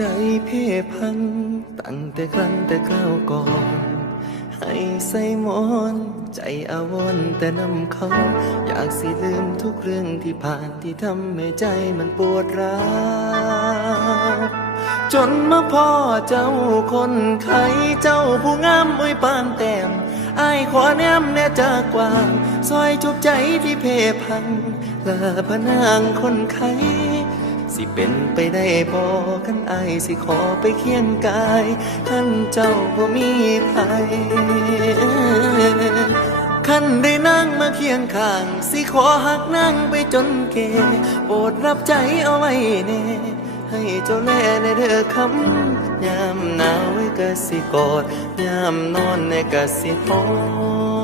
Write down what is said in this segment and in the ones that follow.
ใจเพ่พังตั้งแต่ครั้งแต่คราวก่อน ให้ใส่หมอนใจอาวรณ์แต่นำเขา อยากสิลืมทุกเรื่องที่ผ่านที่ทำให้ใจมันปวดร้าวจนมาพ่อเจ้าคนไข้เจ้าผู้งามมวยปานแต้มอายขอแนมแน่จากกว่างซอยจุบใจที่เพพังลาพนางคนไข้ สิเป็นไปได้บอกันไอสิขอไปเคียงกายท่านเจ้าบ่มีภัยขันได้นั่งมาเคียงข้าง สิขอหักนั่งไปจนเกโปรดรับใจเอาไว้เน่ให้เจ้าแลในเด้อคำยามหนาวไว้ก็สิกอดยามนอนในก็สิหอม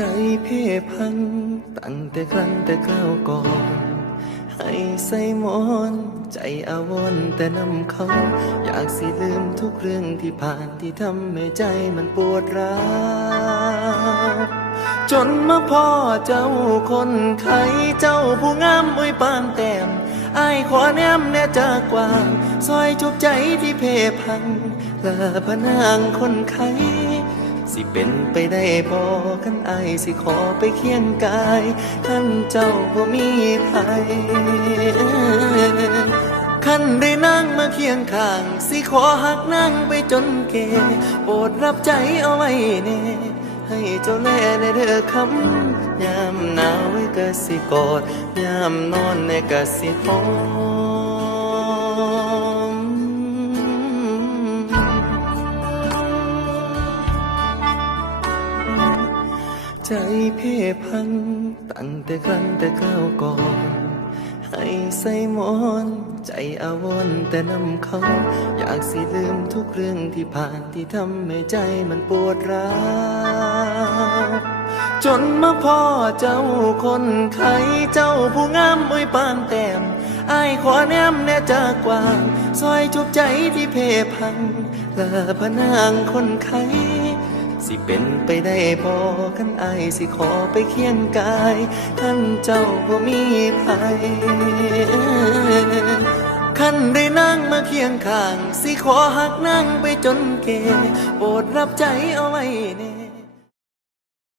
ใจเพ่พังตั้งแต่ครั้งแต่คราวก่อน ให้ใส่หมอนใจอาวรณ์แต่นำเขา อยากสิลืมทุกเรื่องที่ผ่านที่ทำให้ใจมันปวดร้าวจนมาพ่อเจ้าคนไข้เจ้าผู้งามมวยปานแต้มอายขอแนมแน่จากกว่างซอยจุบใจที่เพพังลาพนางคนไข้ สิเป็นไปได้บอกันไอายสิขอไปเคียงกายท่านเจ้าบ่มีภัยขันได้นั่งมาเคียงข้าง สิขอหักนั่งไปจนเกโปรดรับใจเอาไว้เน่ให้เจ้าแลในเด้อคำยามหนาวไว้ก็สิกอดยามนอนในก็สิหอม ใจเพ่พังตั้งแต่ครั้งแต่คราวก่อน ให้ใส่หมอนใจอาวรณ์แต่นำเขา อยากสิลืมทุกเรื่องที่ผ่านที่ทำให้ใจมันปวดร้าวจนมาพ่อเจ้าคนไข้เจ้าผู้งามมวยปานแต้มไอายขอแนมแน่จากกว่างซอยจุบใจที่เพพังลาพนางคนไข้ สิเป็นไปได้บอกันไอสิขอไปเคียงกายท่านเจ้าบ่มีภัยขันได้นั่งมาเคียงข้าง สิขอหักนั่งไปจนเกโปรดรับใจเอาไว้เน่